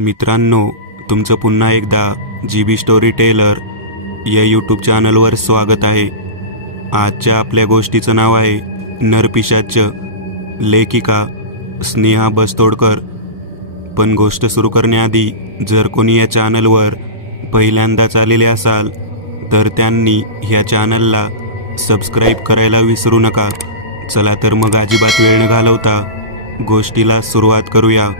मित्रांनो, तुमचं पुन्हा एकदा GB स्टोरी टेलर या यूट्यूब चॅनलवर स्वागत आहे. आजच्या आपल्या गोष्टीचं नाव आहे नरपिशाच. लेखिका स्नेहा बस्तोडकर. पण गोष्ट सुरू करण्याआधी जर कोणी या चॅनलवर पहिल्यांदाच आलेले असाल तर त्यांनी ह्या चॅनलला सबस्क्राईब करायला विसरू नका. चला तर मग अजिबात वेळ न घालवता गोष्टीला सुरुवात करूया.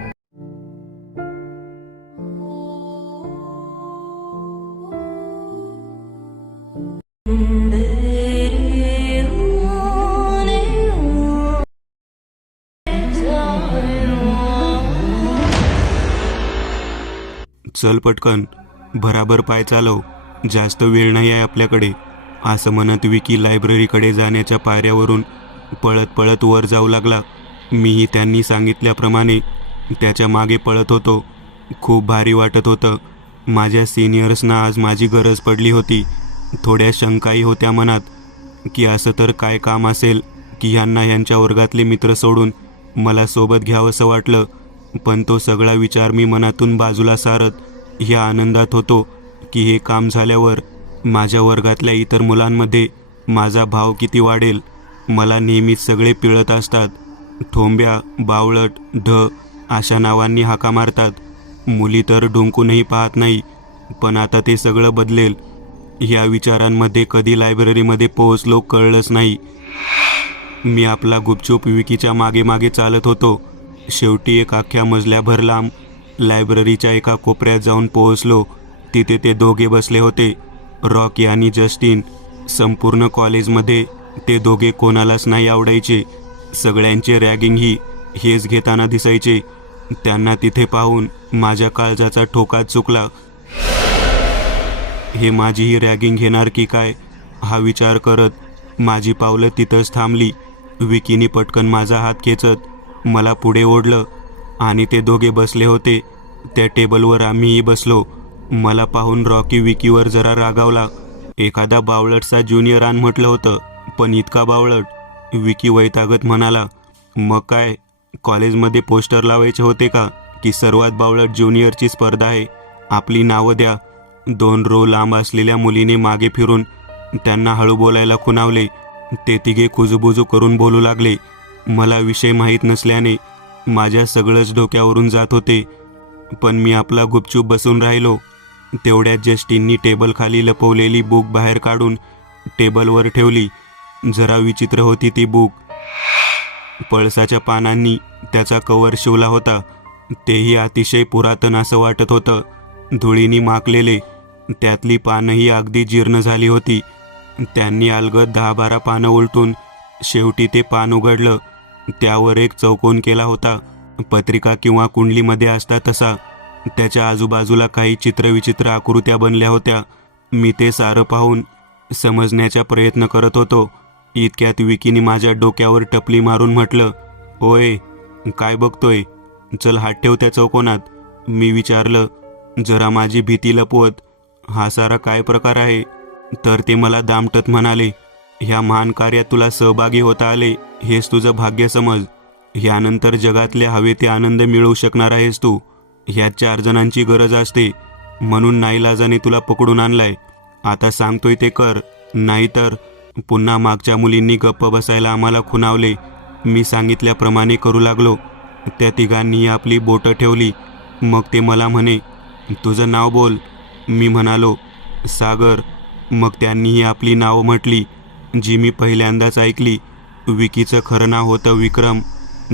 चल पटकन, भराभर पाय चालव, जास्त वेळ नाही आहे आपल्याकडे, असं म्हणत विकी लायब्ररीकडे जाण्याच्या पायऱ्यावरून पळत पळत वर जाऊ लागला. मीही त्यांनी सांगितल्याप्रमाणे त्याच्या मागे पळत होतो. खूप भारी वाटत होतं. माझ्या सिनियर्सना आज माझी गरज पडली होती. थोड्या शंकाही होत्या मनात की असं तर काय काम असेल की ह्यांना ह्यांच्या वर्गातले मित्र सोडून मला सोबत घ्यावंसं वाटलं. पण तो सगळा विचार मी मनातून बाजूला सारत ह्या आनंदात होतो की हे काम झाल्यावर माझ्या वर्गातल्या इतर मुलांमध्ये माझा भाव किती वाढेल. मला नेहमीच सगळे पिळत असतात. ठोंब्या, बावळट, ढ अशा नावांनी हाका मारतात. मुली तर डुंकूनही पाहत नाही. पण आता ते सगळं बदलेल ह्या विचारांमध्ये कधी लायब्ररीमध्ये पोहोचलो कळलंच नाही. मी आपला गुपचूप विकीच्या मागे मागे चालत होतो. शेवटी एक अख्ख्या मजल्याभर लांब लायब्ररीच्या एका कोपऱ्यात जाऊन पोहोचलो. तिथे ते दोघे बसले होते, रॉकी आणि जस्टिन. संपूर्ण कॉलेजमध्ये ते दोघे कोणालाच नाही आवडायचे. सगळ्यांचे रॅगिंगही हेच घेताना दिसायचे. त्यांना तिथे पाहून माझ्या काळजाचा ठोका चुकला. हे माझीही रॅगिंग घेणार की काय हा विचार करत माझी पावलं तिथंच थांबली. विकीने पटकन माझा हात खेचत मला पुढे ओढलं आणि ते दोघे बसले होते त्या टेबलवर आम्हीही बसलो. मला पाहून रॉकी विकीवर जरा रागावला. एखादा बावळटचा ज्युनियर आण म्हटलं होतं, पण इतका बावळट? विकी वैतागत म्हणाला. मग काय, कॉलेजमध्ये पोस्टर लावायचे होते का की सर्वात बावळट ज्युनियरची स्पर्धा आहे, आपली नावं द्या? 2 रो लांब असलेल्या मुलीने मागे फिरून त्यांना हळू बोलायला खुणावले. ते तिघे खुजूबुजू करून बोलू लागले. मला विषय माहीत नसल्याने माझ्या सगळंच डोक्यावरून जात होते. पण मी आपला गुपचूप बसून राहिलो. तेवढ्यात जस्टिननी टेबलखाली लपवलेली बुक बाहेर काढून टेबलवर ठेवली. जरा विचित्र होती ती बुक. पळसाच्या पानांनी त्याचा कवर शिवला होता. तेही अतिशय पुरातन असं वाटत होतं. धुळीने माखलेले. त्यातली पानंही अगदी जीर्ण झाली होती. त्यांनी अलगद 10-12 पानं उलटून शेवटी ते पान उघडलं. त्यावर एक चौकोन केला होता, पत्रिका किंवा कुंडलीमध्ये असता तसा. त्याच्या आजूबाजूला काही चित्रविचित्र आकृत्या बनल्या होत्या. मी ते सारं पाहून समजण्याचा प्रयत्न करत होतो. इतक्यात विकीने माझ्या डोक्यावर टपली मारून म्हटलं, ओय, काय बघतोय? चल हात ठेव त्या चौकोनात. मी विचारलं, जरा माझी भीती लपवत. हा सारा काय प्रकार आहे? तर ते मला दामटत म्हणाले, ह्या महान कार्यात तुला सहभागी होता आले हेच तुझं भाग्य समज. ह्यानंतर जगातले हवे ते आनंद मिळवू शकणार आहेस तू. ह्यात 4 जणांची गरज असते, म्हणून नाईलाजाने तुला पकडून आणलाय. आता सांगतोय ते कर, नाहीतर. पुन्हा मागच्या मुलींनी गप्प बसायला आम्हाला खुणावले. मी सांगितल्याप्रमाणे करू लागलो. त्या तिघांनीही आपली बोटं ठेवली. मग ते मला म्हणे, तुझं नाव बोल. मी म्हणालो, सागर. मग त्यांनीही आपली नावं म्हटली, जी मी पहिल्यांदाच ऐकली. विकीचं खरं नाव होतं विक्रम,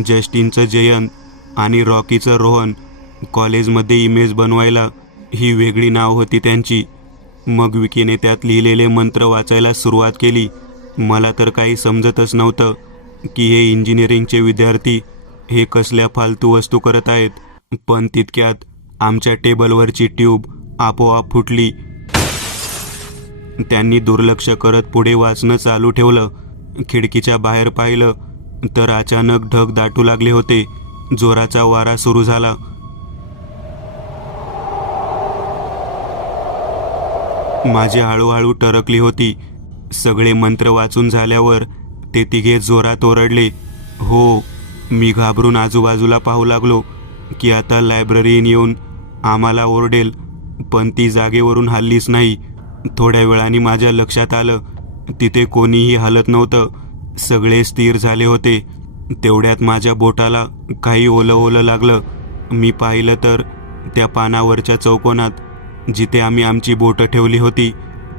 जस्टिनचं जयंत आणि रॉकीचं रोहन. कॉलेजमध्ये इमेज बनवायला ही वेगळी नाव होती त्यांची. मग विकीने त्यात लिहिलेले मंत्र वाचायला सुरुवात केली. मला तर काही समजतच नव्हतं की हे इंजिनिअरिंगचे विद्यार्थी हे कसल्या फालतू वस्तू करत आहेत. पण तितक्यात आमच्या टेबलवरची ट्यूब आपोआप फुटली. त्यांनी दुर्लक्ष करत पुढे वाचणं चालू ठेवलं. खिडकीच्या बाहेर पाहिलं तर अचानक ढग दाटू लागले होते. जोराचा वारा सुरू झाला. माझी हळूहळू टरकली होती. सगळे मंत्र वाचून झाल्यावर ते तिघे जोरात ओरडले, हो. मी घाबरून आजूबाजूला पाहू लागलो की आता लायब्ररीन येऊन आम्हाला ओरडेल, पण ती जागेवरून हललीच नाही. थोड्या वेळाने माझ्या लक्षात आलं, तिथे कोणीही हलत नव्हतं. सगळे स्थिर झाले होते. तेवढ्यात माझ्या बोटाला काही ओलं ओलं लागलं. मी पाहिलं तर त्या पानावरच्या चौकोनात जिथे आम्ही आमची बोटं ठेवली होती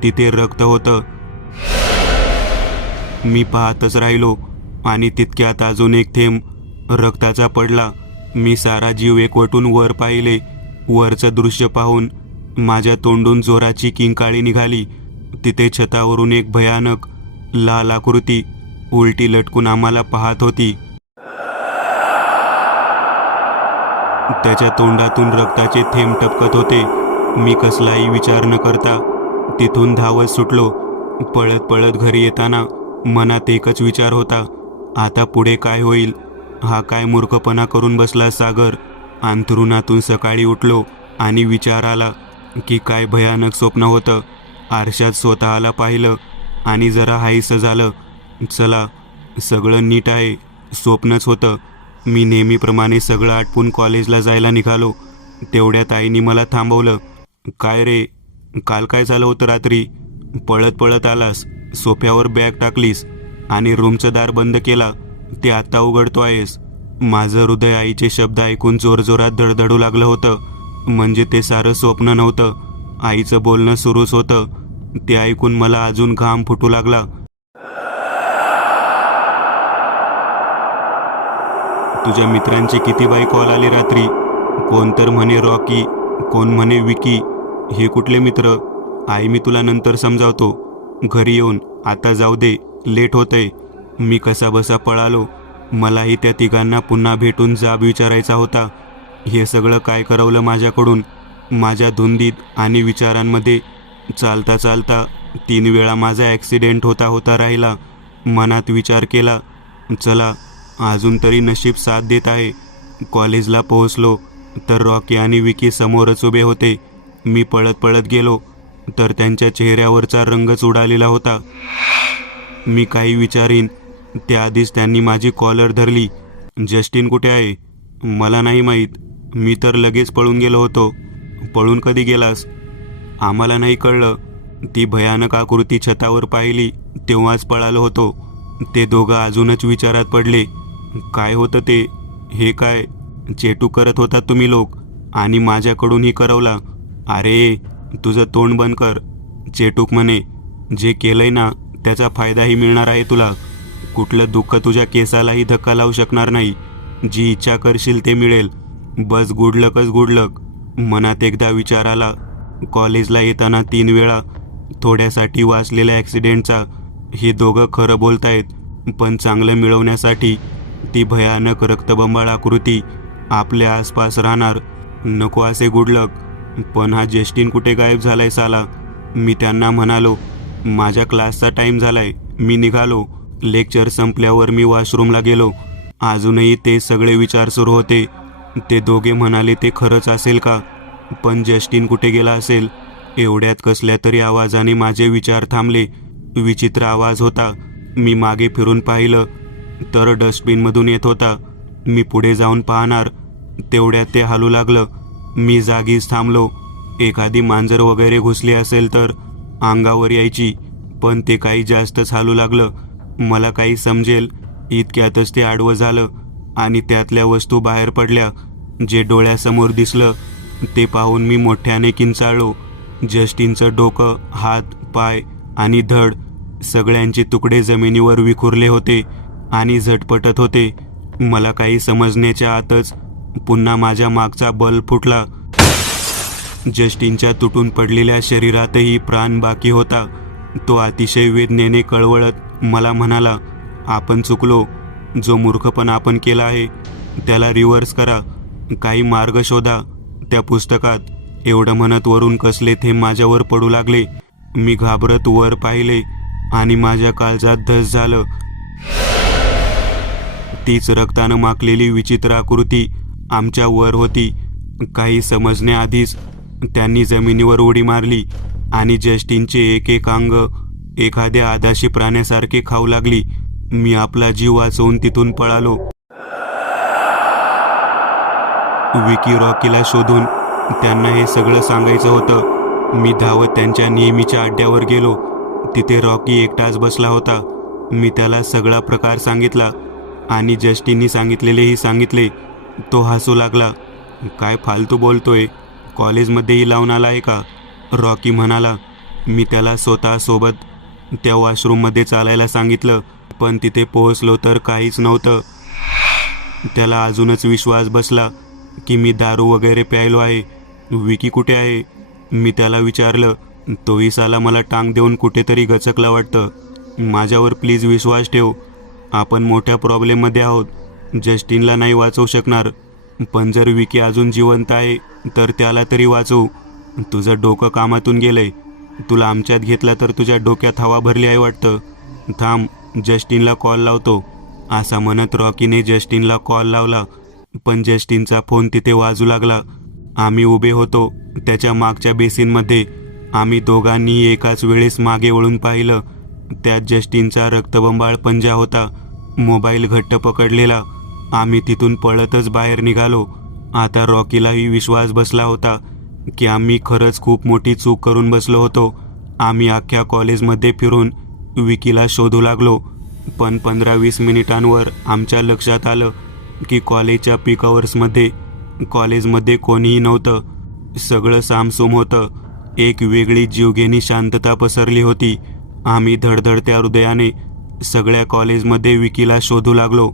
तिथे रक्त होतं. मी पाहतच राहिलो आणि तितक्यात अजून एक थेंब रक्ताचा पडला. मी सारा जीव एकवटून वर पाहिले. वरचं दृश्य पाहून माझ्या तोंडून जोराची किंकाळी निघाली. तिथे छतावरून एक भयानक लाल आकृती उलटी लटकून आम्हाला पाहत होती. त्याच्या तोंडातून रक्ताचे थेंब टपकत होते. मी कसलाही विचार न करता तिथून धावत सुटलो. पळत पळत घरी येताना मनात एकच विचार होता, आता पुढे काय होईल? हा काय मूर्खपणा करून बसला सागर. अंथरुणातून सकाळी उठलो आणि विचार आला की काय भयानक स्वप्न होतं. आरशात स्वतःला पाहिलं आणि जरा हायसं झालं. चला, सगळं नीट आहे, स्वप्नच होतं. मी नेहमीप्रमाणे सगळं आटपून कॉलेजला जायला निघालो. तेवढ्यात आईने मला थांबवलं. काय रे, काल काय झालं होतं रात्री? पळत पळत आलास, सोफ्यावर बॅग टाकलीस आणि रूमचं दार बंद केला, ते आता उघडतो आहेस. माझं हृदय आईचे शब्द ऐकून जोरजोरात धडधडू लागलं होतं. म्हणजे ते सारं स्वप्न नव्हतं, आईचं बोलणं सुरूच होतं. ते ऐकून मला अजून घाम फुटू लागला. तुझ्या मित्रांची किती बाई कॉल आली रात्री. कोण तर म्हणे रॉकी, कोण म्हणे विकी. हे कुठले मित्र? आई, मी तुला नंतर समजावतो. घरी येऊन आता जाऊ दे, लेट होतंय. मी कसा बसा पळालो. मलाही त्या तिघांना पुन्हा भेटून जाब विचारायचा होता. हे सगळं काय करवलं माझ्याकडून? माझ्या धुंदीत आणि विचारांमध्ये चालता चालता 3 वेळा माझा ॲक्सिडेंट होता राहिला. मनात विचार केला, चला अजून तरी नशीब साथ देत आहे. कॉलेजला पोहोचलो तर रॉकी आणि विकी समोरच उभे होते. मी पळत पळत गेलो तर त्यांच्या चेहऱ्यावरचा रंगच उडालेला होता. मी काही विचारीन त्याआधीच त्यांनी माझी कॉलर धरली. जस्टिन कुठे आहे? मला नाही माहीत. मी तर लगेच पळून गेलो होतो. पळून कधी गेलास? आम्हाला नाही कळलं. ती भयानक आकृती छतावर पाहिली तेव्हाच पळालो होतो. ते दोघं अजूनच विचारात पडले. काय होतं ते? हे काय चेटू करत होता तुम्ही लोक आणि माझ्याकडूनही करवला? अरे, तुझं तोंड बंद कर. चेटूक म्हणे, जे केलंय ना त्याचा फायदाही मिळणार आहे तुला. कुठलं दुःख तुझ्या केसालाही धक्का लावू शकणार नाही. जी इच्छा करशील ते मिळेल. बस गुडलकच गुडलक. मनात एकदा विचार आला. कॉलेजला येताना 3 वेळा थोड्यासाठी वाचलेल्या ॲक्सिडेंटचा हे दोघं खरं बोलतायत. पण चांगलं मिळवण्यासाठी ती भयानक रक्तबंबाळ आकृती आपल्या आसपास राहणार. नको असे गुडलक. पण हा जस्टिन कुठे गायब झालाय साला? मी त्यांना म्हणालो, माझ्या क्लासचा टाईम झालाय, मी निघालो. लेक्चर संपल्यावर मी वॉशरूमला गेलो. अजूनही ते सगळे विचार सुरू होते. ते दोघे म्हणाले ते खरंच असेल का? पण जस्टिन कुठे गेला असेल? एवढ्यात कसल्या तरी आवाजाने माझे विचार थांबले. विचित्र आवाज होता. मी मागे फिरून पाहिलं तर डस्टबिनमधून येत होता. मी पुढे जाऊन पाहणार तेवढ्यात ते हालू लागलं. मी जागीच थांबलो. एखादी मांजर वगैरे घुसली असेल तर अंगावर यायची, पण ते काही जास्तच हालू लागलं. मला काही समजेल इतक्यातच ते आडवं झालं आणि त्यातल्या वस्तू बाहेर पडल्या. जे डोळ्यासमोर दिसलं ते पाहून मी मोठ्याने किंचाळलो. जस्टिनचं डोकं, हात, पाय आणि धड सगळ्यांचे तुकडे जमिनीवर विखुरले होते आणि झटपटत होते. मला काही समजण्याच्या आतच पुन्हा माझ्या मागचा बल्ब फुटला. जस्टिनच्या तुटून पडलेल्या शरीरातही प्राण बाकी होता. तो अतिशय वेदनेने कळवळत मला म्हणाला, आपण चुकलो. जो मूर्खपणा आपण केला आहे त्याला रिव्हर्स करा. काही मार्ग शोधा त्या पुस्तकात. एवढं म्हणत वरून कसले थेंब माझ्यावर पडू लागले. मी घाबरत वर पाहिले आणि माझ्या काळजात धस झालं. तीच रक्तानं माखलेली विचित्र आकृती आमच्या वर होती. काही समजण्याआधीच त्यांनी जमिनीवर उडी मारली आणि जस्टिनचे एक एक अंग एखाद्या आदाशी प्राण्यासारखे खाऊ लागली. मी आपला जीव वाचवून तिथून पळालो. विकी रॉकीला शोधून त्यांना हे सगळं सांगायचं होतं. मी धावत त्यांच्या नेहमीच्या अड्ड्यावर गेलो. तिथे रॉकी एकटाच बसला होता. मी त्याला सगळा प्रकार सांगितला आणि जस्टिननी सांगितलेलेही सांगितले. तो हसू लागला. काय फालतू बोलतोय, कॉलेजमध्येही लावून आला आहे का? रॉकी म्हणाला. मी त्याला स्वतःसोबत त्या वॉशरूममध्ये चालायला सांगितलं, पण तिथे पोहोचलो तर काहीच नव्हतं. त्याला अजूनच विश्वास बसला की मी दारू वगैरे प्यायलो आहे. विकी कुठे आहे? मी त्याला विचारलं. तोही साला मला टांग देऊन कुठेतरी गचकला वाटतं. माझ्यावर प्लीज विश्वास ठेव. आपण मोठ्या प्रॉब्लेममध्ये आहोत. जस्टिनला नाही वाचवू शकणार, पण जर विकी अजून जिवंत आहे तर त्याला तरी वाचवू. तुझं डोकं कामातून गेलंय. तुला आमच्यात घेतला तर तुझ्या डोक्यात हवा भरली आहे वाटतं. थांब, जस्टिनला कॉल लावतो. असा म्हणत रॉकीने जस्टिनला कॉल लावला, पण जस्टिनचा फोन तिथे वाजू लागला. आम्ही उभे होतो त्याच्या मागच्या बेसिनमध्ये. आम्ही दोघांनी एकाच वेळेस मागे वळून पाहिलं. त्यात जस्टिनचा रक्तबंबाळ पंजा होता, मोबाईल घट्ट पकडलेला. आम्ही तिथून पळतच बाहेर निघालो. आता रॉकीलाही विश्वास बसला होता की आम्ही खरंच खूप मोठी चूक करून बसलो होतो. आम्ही अख्ख्या कॉलेजमध्ये फिरून विकीला शोधू लागलो, पण 15-20 मिनिटांवर आमच्या लक्षात आलं की कॉलेजच्या पीक कॉलेजमध्ये कोणीही नव्हतं. सगळं सामसूम होतं. एक वेगळी जीवघेणी शांतता पसरली होती. आम्ही धडधडत्या हृदयाने सगळ्या कॉलेजमध्ये विकीला शोधू लागलो.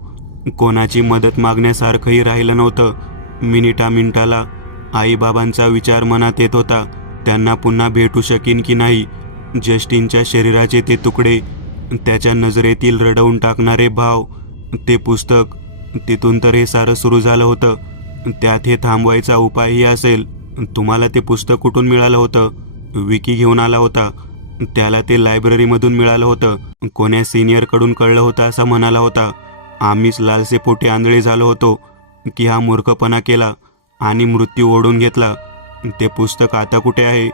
कोणाची मदत मागण्यासारखंही राहिलं नव्हतं. मिनिटाला आईबाबांचा विचार मनात येत होता. त्यांना पुन्हा भेटू शकीन की नाही. जस्टिनच्या शरीराचे ते तुकडे, त्याच्या नजरेतील रडवून टाकणारे भाव, ते पुस्तक, तिथून तर हे सारं सुरू झालं होतं. त्यात हे थांबवायचा उपायही असेल. तुम्हाला ते पुस्तक कुठून मिळालं होतं? विकी घेऊन आला होता. त्याला ते लायब्ररीमधून मिळालं होतं. कोण्या सिनियरकडून कळलं होतं असं म्हणाला होता. आम्हीच लालसे पोटे आंधळे झालो होतो की हा मूर्खपणा केला आणि मृत्यू ओढून घेतला. ते पुस्तक आता कुठे आहे?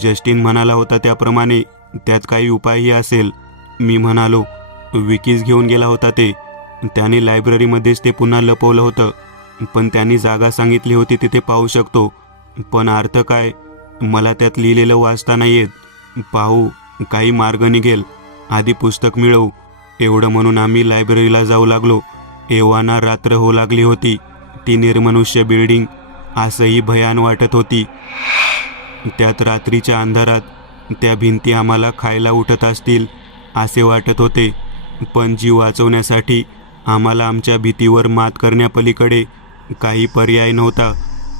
जस्टिन म्हणाला होता त्याप्रमाणे त्यात काही उपायही असेल. मी म्हणालो. विकीच घेऊन गेला होता ते. त्याने लायब्ररीमध्येच ते पुन्हा लपवलं होतं, पण त्यांनी जागा सांगितली होती तिथे पाहू शकतो. पण अर्थ काय? मला त्यात लिहिलेलं वाचता नाही येत. पाहू, काही मार्ग निघेल. आधी पुस्तक मिळवू. एवढं म्हणून आम्ही लायब्ररीला जाऊ लागलो. एव्हाना रात्र होऊ लागली होती. ती निर्मनुष्य बिल्डिंग असंही भयान वाटत होती. त्यात रात्रीच्या अंधारात त्या भिंती आम्हाला खायला उठत असतील असे वाटत होते. पण जीव वाचवण्यासाठी आम्हाला आमच्या भीतीवर मात करण्यापलीकडे काही पर्याय नव्हता.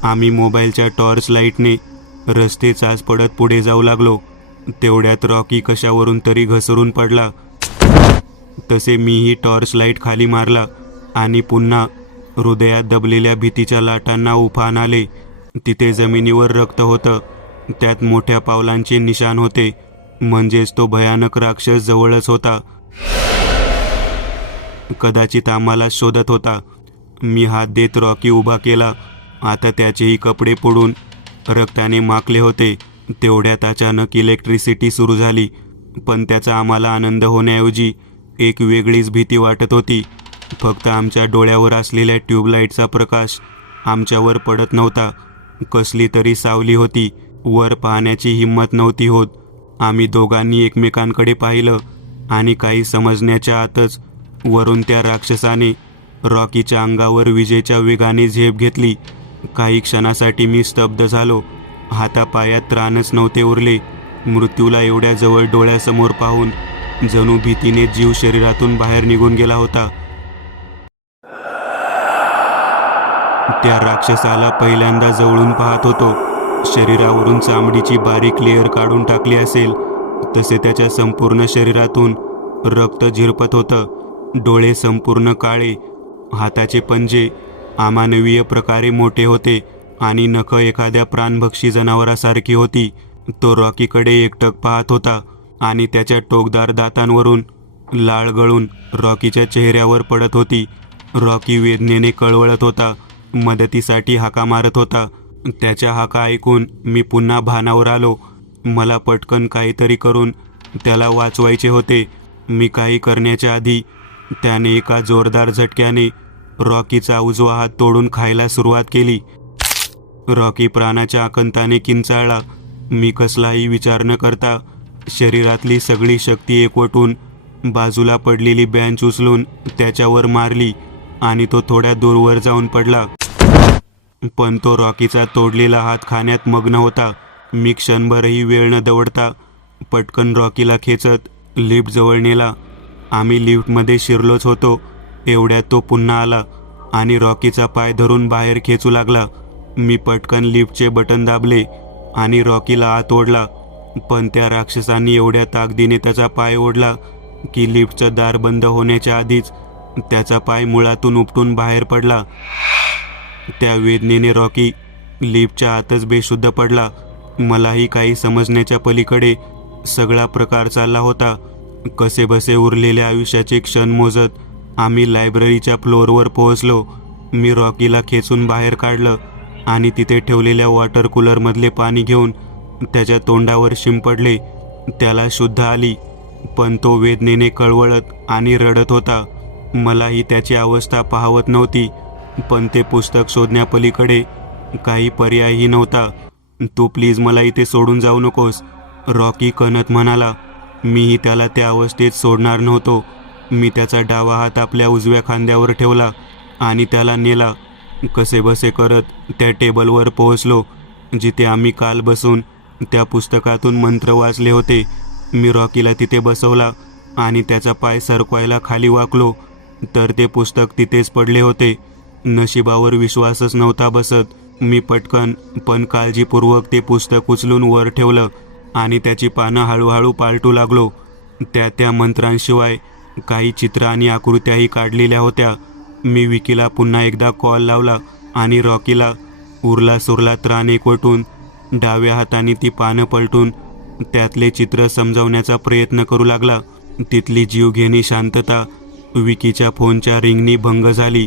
आम्ही मोबाईलच्या टॉर्च लाईटने रस्ते चाच पडत पुढे जाऊ लागलो. तेवढ्यात रॉकी कशावरून तरी घसरून पडला. तसे मीही टॉर्च लाईट खाली मारला आणि पुन्हा हृदयात दबलेल्या भीतीच्या लाटांना उफाण आले. तिथे जमिनीवर रक्त होतं. त्यात मोठ्या पावलांचे निशाण होते. म्हणजेच तो भयानक राक्षस जवळच होता. कदाचित आम्हाला शोधत होता. मी हात देत रॉकी उभा केला. आता त्याचेही कपडे पुडून रक्ताने माखले होते. तेवढ्यात अचानक इलेक्ट्रिसिटी सुरू झाली, पण त्याचा आम्हाला आनंद होण्याऐवजी एक वेगळीच भीती वाटत होती. फक्त आमच्या डोळ्यावर असलेल्या ट्यूबलाईटचा प्रकाश आमच्यावर पडत नव्हता. कसली तरी सावली होती. वर पाहण्याची हिंमत नव्हती होत. आम्ही दोघांनी एकमेकांकडे पाहिलं आणि काही समजण्याच्या आतच वरून त्या राक्षसाने रॉकीच्या अंगावर विजेच्या वेगाने झेप घेतली. काही क्षणासाठी मी स्तब्ध झालो. हातापायात त्राणच नव्हते उरले. मृत्यूला एवढ्या जवळ डोळ्यासमोर पाहून जणू भीतीने जीव शरीरातून बाहेर निघून गेला होता. त्या राक्षसाला पहिल्यांदा जवळून पाहत होतो. शरीरावरून चामडीची बारीक लेअर काढून टाकली असेल तसे त्याच्या संपूर्ण शरीरातून रक्त झिरपत होतं. डोळे संपूर्ण काळे, हाताचे पंजे अमानवीय प्रकारे मोठे होते आणि नखं एखाद्या प्राणभक्षी जनावरासारखी होती. तो रॉकीकडे एकटक पाहत होता आणि त्याच्या टोकदार दातांवरून लाळ गळून रॉकीच्या चेहऱ्यावर पडत होती. रॉकी वेदनेने कळवळत होता. मदतीसाठी हाका मारत होता. त्याच्या हाका ऐकून मी पुन्हा भानावर आलो. मला पटकन काहीतरी करून त्याला वाचवायचे होते. मी काही करण्याच्या आधी त्याने एका जोरदार झटक्याने रॉकीचा उजवा हात तोडून खायला सुरुवात केली. रॉकी प्राणाच्या आकंताने किंचाळला. मी कसलाही विचार न करता शरीरातली सगळी शक्ती एकवटून बाजूला पडलेली बेंच उचलून त्याच्यावर मारली आणि तो थोड्या दूरवर जाऊन पडला. पण तो रॉकीचा तोडलेला हात खाण्यात मग्न होता. मी क्षणभरही वेळ न दवडता पटकन रॉकीला खेचत लिफ्टजवळ नेला. आम्ही लिफ्टमध्ये शिरलोच होतो एवढ्यात तो पुन्हा आला आणि रॉकीचा पाय धरून बाहेर खेचू लागला. मी पटकन लिफ्टचे बटन दाबले आणि रॉकीला आत ओढला. पण त्या राक्षसांनी एवढ्या ताकदीने त्याचा पाय ओढला की लिफ्टचं दार बंद होण्याच्या आधीच त्याचा पाय मुळातून उपटून बाहेर पडला. त्या वेदनेने रॉकी लिफ्टच्या आतच बेशुद्ध पडला. मलाही काही समजण्याच्या पलीकडे सगळा प्रकार चालला होता. कसेबसे उरलेल्या आयुष्याचे क्षण मोजत आम्ही लायब्ररीच्या फ्लोअरवर पोहोचलो. मी रॉकीला खेचून बाहेर काढलं आणि तिथे ठेवलेल्या वॉटर कूलरमधले पाणी घेऊन त्याच्या तोंडावर शिंपडले. त्याला शुद्ध आली, पण तो वेदनेने कळवळत आणि रडत होता. मलाही त्याची अवस्था पाहवत नव्हती, पण ते पुस्तक शोधण्यापलीकडे काही पर्यायही नव्हता. तू प्लीज मला इथे सोडून जाऊ नकोस, रॉकी कणत म्हणाला. मीही त्याला त्या अवस्थेत सोडणार नव्हतो. मी त्याचा डावा हात आपल्या उजव्या खांद्यावर ठेवला आणि त्याला नेला. कसेबसे करत त्या टेबलवर पोहोचलो जिथे आम्ही काल बसून त्या पुस्तकातून मंत्र वाचले होते. मी रॉकीला तिथे बसवला आणि त्याचा पाय सरकवायला खाली वाकलो तर ते पुस्तक तिथेच पडले होते. नशिबावर विश्वासच नव्हता बसत. मी पटकन पण काळजीपूर्वक ते पुस्तक उचलून वर ठेवलं आणि त्याची पानं हळूहळू पालटू लागलो. त्या मंत्रांशिवाय काही चित्र आणि आकृत्याही काढलेल्या होत्या. मी विकीला पुन्हा एकदा कॉल लावला आणि रॉकीला उरला सुरला त्राण एकवटून डाव्या हाताने ती पानं पलटून त्यातले चित्र समजावण्याचा प्रयत्न करू लागला. तिथली जीवघेणी शांतता विकीच्या फोनच्या रिंगनी भंग झाली.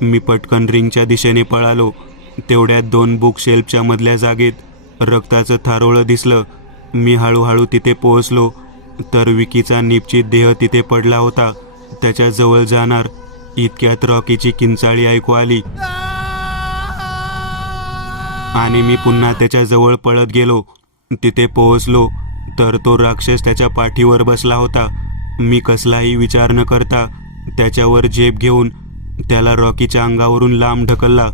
मी पटकन रिंगच्या दिशेने पळालो. तेवढ्यात 2 बुक शेल्फच्या मधल्या जागेत रक्ताचं थारोळं दिसलं. मी हळूहळू तिथे पोहोचलो तर विकीचा निपचित देह तिथे पडला होता. त्याच्या जवळ जाणार इतक्यात रॉकीची किंचाळी ऐकू आली आणि मी पुन्हा त्याच्या जवळ पळत गेलो. तिथे पोहोचलो तर तो राक्षस त्याच्या पाठीवर बसला होता. मी कसलाही विचार न करता त्याच्यावर झेप घेऊन त्याला रॉकीच्या अंगावरून लांब ढकलला.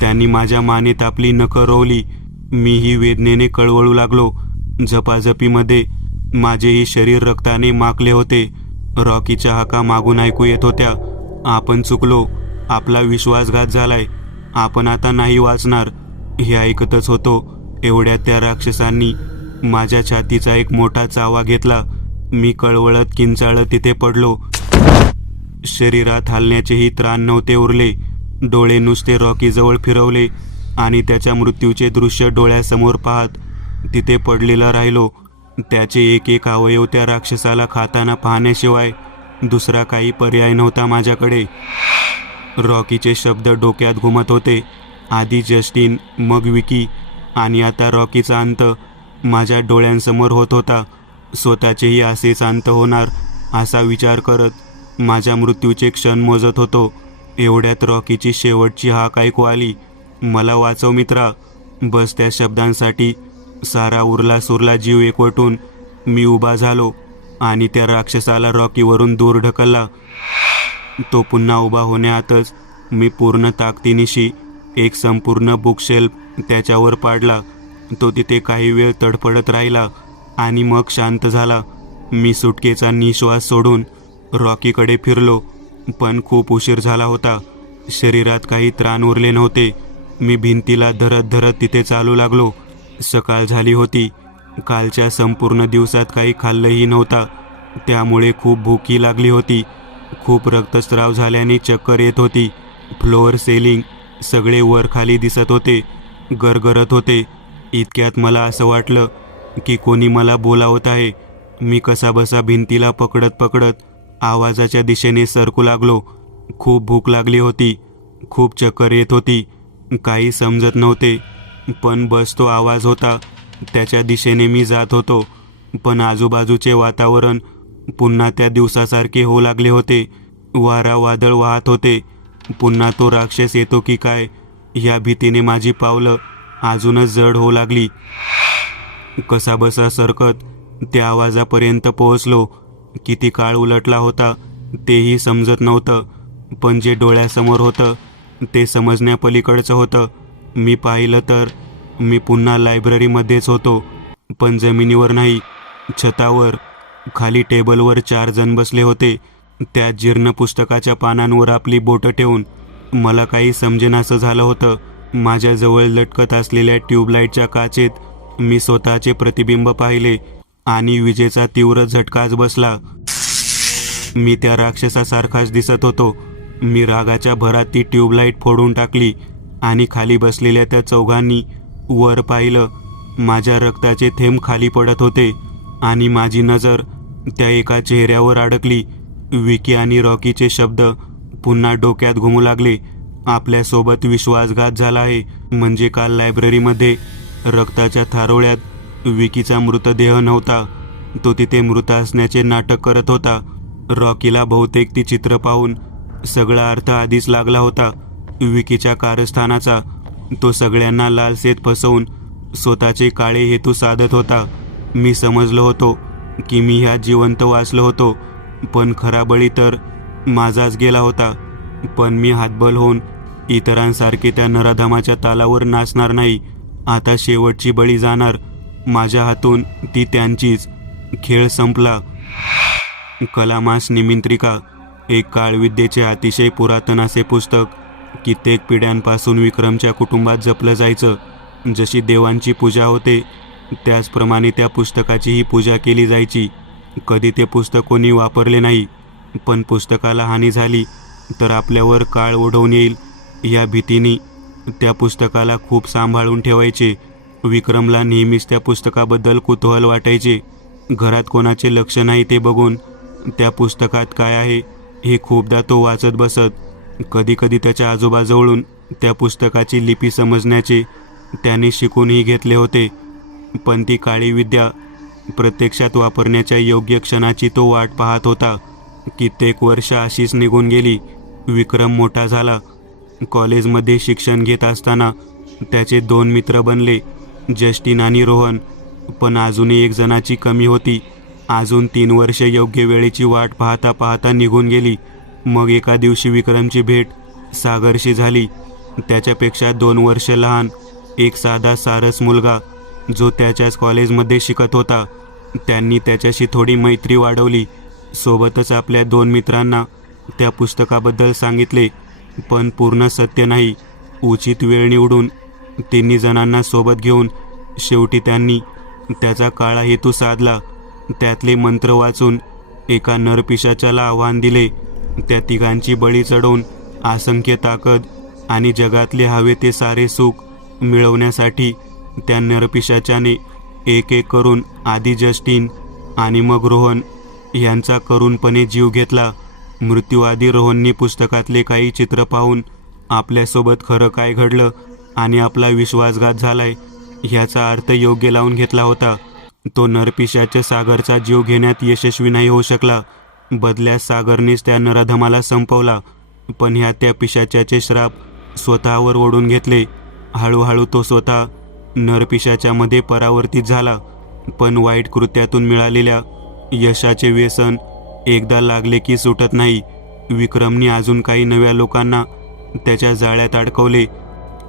त्यांनी माझ्या मानेत आपली नखं रोवली. मीही वेदनेने कळवळू लागलो. झपाझपीमध्ये माझेही शरीर रक्ताने माखले होते. रॉकीच्या हाका मागून ऐकू येत होत्या. आपण चुकलो, आपला विश्वासघात झालाय, आपण आता नाही वाचणार. हे ऐकतच होतो एवढ्यात त्या राक्षसांनी माझ्या छातीचा एक मोठा चावा घेतला. मी कळवळत किंचाळत तिथे पडलो. शरीरात हालण्याचेही त्राण नव्हते उरले. डोळे नुसते रॉकीजवळ फिरवले आणि त्याच्या मृत्यूचे दृश्य डोळ्यासमोर पाहत तिथे पडलेला राहिलो. त्याचे एक एक अवयव त्या राक्षसाला खाताना पाहण्याशिवाय दुसरा काही पर्याय नव्हता माझ्याकडे. रॉकीचे शब्द डोक्यात घुमत होते. आधी जस्टिन, मग विकी आणि आता रॉकीचा अंत माझ्या डोळ्यांसमोर होत होता. स्वतःचेही असेच अंत होणार असा विचार करत माझ्या मृत्यूचे क्षण मोजत होतो. एवढ्यात रॉकीची शेवटची हाक ऐकू आली, मला वाचव मित्रा. बस त्या शब्दांसाठी सारा उरला सुरला जीव एकवटून मी उभा झालो आणि त्या राक्षसाला रॉकीवरून दूर ढकलला. तो पुन्हा उभा होण्याआतच मी पूर्ण ताकदीनिशी एक संपूर्ण बुकशेल्फ त्याच्यावर पाडला. तो तिथे काही वेळ तडफडत राहिला आणि मग शांत झाला. मी सुटकेचा निश्वास सोडून रॉकीकडे फिरलो, पण खूप उशीर झाला होता. शरीरात काही त्राण उरले नव्हते. मी भिंतीला धरत धरत तिथे चालू लागलो. सकाळ झाली होती. कालच्या संपूर्ण दिवसात काही खाल्लंही नव्हता, त्यामुळे खूप भूकही लागली होती. खूप रक्तस्राव झाल्याने चक्कर येत होती. फ्लोअर सेलिंग सगळे वर खाली दिसत होते, गरगरत होते. इतक्यात मला असं वाटलं की कोणी मला बोलावत आहे. मी कसाबसा भिंतीला पकडत पकडत आवाजाच्या दिशेने सरकू लागलो. खूप भूक लागली होती, खूप चक्कर येत होती. काही समजत नव्हते, पण बस तो आवाज होता त्याच्या दिशेने मी जात होतो. पण आजूबाजूचे वातावरण पुन्हा त्या दिवसासारखे होऊ लागले होते. वारा वादळ वाहत होते. पुन्हा तो राक्षस येतो की काय या भीतीने माझी पावलं अजूनच जड होऊ लागली. कसाबसा सरकत त्या आवाजापर्यंत पोहोचलो. किती काळ उलटला होता तेही समजत नव्हतं, पण जे डोळ्यासमोर होतं ते समजण्यापलीकडचं होतं. मी पाहिलं तर मी पुन्हा लायब्ररीमध्येच होतो, पण जमिनीवर नाही, छतावर. खाली टेबलवर 4 जण बसले होते. त्या जीर्ण पुस्तकाच्या पानांवर आपली बोटं ठेवून. मला काही समजेनासं झालं होतं. माझ्याजवळ लटकत असलेल्या ट्यूबलाईटच्या काचेत मी स्वतःचे प्रतिबिंब पाहिले आणि विजेचा तीव्र झटकाच बसला. मी त्या राक्षसासारखाच दिसत होतो. मी रागाच्या भरात ती ट्यूबलाईट फोडून टाकली आणि खाली बसलेल्या त्या चौघांनी वर पाहिलं. माझ्या रक्ताचे थेंब खाली पडत होते आणि माझी नजर त्या एका चेहऱ्यावर अडकली. विकी आणि रॉकीचे शब्द पुन्हा डोक्यात घुमू लागले. आपल्यासोबत विश्वासघात झाला आहे. म्हणजे काल लायब्ररीमध्ये रक्ताच्या थारोळ्यात विकीचा मृतदेह नव्हता, तो तिथे मृत असण्याचे नाटक करत होता. रॉकीला बहुतेक ती चित्र पाहून सगळा अर्थ आधीच लागला होता. विकीच्या कारस्थानाचा. तो सगळ्यांना लालसेत फसवून स्वतःचे काळे हेतू साधत होता. मी समजलो होतो की मी ह्या जिवंत वाचलो होतो, पण खरा बळी तर माझाच गेला होता. पण मी हातबल होऊन इतरांसारखे त्या नराधमाच्या तालावर नाचणार नाही. आता शेवटची बळी जाणार माझ्या हातून, ती त्यांचीच. खेळ संपला. कलामास निमिंत्रिका, एक काळविद्येचे अतिशय पुरातन असे पुस्तक. कित्येक पिढ्यांपासून विक्रमच्या कुटुंबात जपलं जायचं. जशी देवांची पूजा होते त्याचप्रमाणे त्या पुस्तकाचीही पूजा केली जायची. कधी ते पुस्तक कोणी वापरले नाही, पण पुस्तकाला हानी झाली तर आपल्यावर काळ ओढवून येईल या भीतीने त्या पुस्तकाला खूप सांभाळून ठेवायचे. विक्रमला नेहमीच त्या पुस्तकाबद्दल कुतूहल वाटायचे. घरात कोणाचे लक्ष नाही ते बघून त्या पुस्तकात काय आहे हे खूपदा तो वाचत बसत. कधीकधी त्याच्या आजोबाजवळून त्या पुस्तकाची लिपी समजण्याचे त्याने शिकूनही घेतले होते. पण ती काळी विद्या प्रत्यक्षात वापरण्याच्या योग्य क्षणाची तो वाट पाहत होता. कित्येक वर्ष अशीच निघून गेली. विक्रम मोठा झाला. कॉलेजमध्ये शिक्षण घेत असताना त्याचे 2 मित्र बनले, जस्टिन आणि रोहन. पण अजूनही एक जणाची कमी होती. अजून 3 वर्षे योग्य वेळेची वाट पाहता पाहता निघून गेली. मग एका दिवशी विक्रमची भेट सागरशी झाली. त्याच्यापेक्षा 2 वर्ष लहान एक साधा सारस मुलगा, जो त्याच्याच कॉलेजमध्ये शिकत होता. त्यांनी त्याच्याशी थोडी मैत्री वाढवली. सोबतच आपल्या 2 मित्रांना त्या पुस्तकाबद्दल सांगितले, पण पूर्ण सत्य नाही. उचित वेळ निवडून 3 जणांना सोबत घेऊन शेवटी त्यांनी त्याचा काळा हेतू साधला. त्यातले मंत्र वाचून एका नरपिशाचाला आव्हान दिले. त्या तिघांची बळी चढवून असंख्य ताकद आणि जगातले हवे ते सारे सुख मिळवण्यासाठी त्या नरपिशाचाने एक एक करून आधी जस्टिन आणि मग रोहन यांचा करूनपणे जीव घेतला. मृत्यूआधी रोहनने पुस्तकातले काही चित्र पाहून आपल्यासोबत खरं काय घडलं आणि आपला विश्वासघात झालाय ह्याचा अर्थ योग्य लावून घेतला होता. तो नरपिशाच्या सागरचा जीव घेण्यात यशस्वी नाही होऊ शकला. बदल्यास सागरनेच त्या नराधमाला संपवला. पण ह्या त्या पिशाच्याचे श्राप स्वतःवर ओढून घेतले. हळूहळू तो स्वतः नरपिशाच्यामध्ये परावर्तित झाला. पण वाईट कृत्यातून मिळालेल्या यशाचे व्यसन एकदा लागले की सुटत नाही. विक्रमने अजून काही नव्या लोकांना त्याच्या जाळ्यात अडकवले,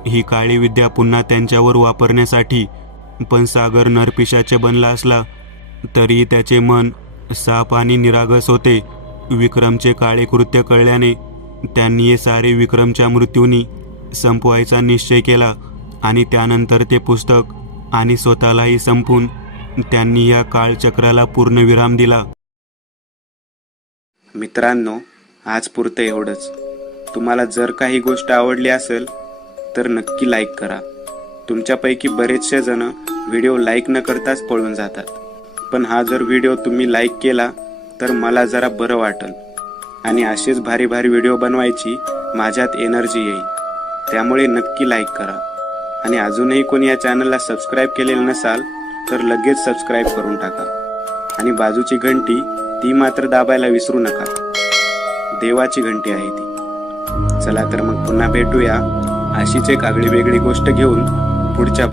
ही काळी विद्या पुन्हा त्यांच्यावर वापरण्यासाठी. पण सागर नरपिशाचे बनला असला तरीही त्याचे मन साफ आणि निरागस होते. विक्रमचे काळे कृत्य कळल्याने त्यांनी हे सारे विक्रमच्या मृत्यूनी संपवायचा निश्चय केला आणि त्यानंतर ते पुस्तक आणि स्वतःलाही संपून त्यांनी या काळचक्राला पूर्णविराम दिला. मित्रांनो, आज पुरतं एवढंच. तुम्हाला जर काही गोष्ट आवडली असेल तर नक्की लाईक करा. तुमच्यापैकी बरेचसे जण व्हिडिओ लाईक न करताच पळून जातात. पण हा जर व्हिडिओ तुम्ही लाईक केला तर मला जरा बरं वाटेल आणि असेच भारी भारी व्हिडिओ बनवायची माझ्यात एनर्जी येईल. त्यामुळे नक्की लाईक करा. आणि अजूनही कोणी या चॅनलला सबस्क्राईब केलेलं नसाल तर लगेच सबस्क्राईब करून टाका. आणि बाजूची घंटी ती मात्र दाबायला विसरू नका. देवाची घंटी आहे ती. चला तर मग पुन्हा भेटूया. अशीच एक आगळी वेगळी गोष्ट घेऊन पुढच्या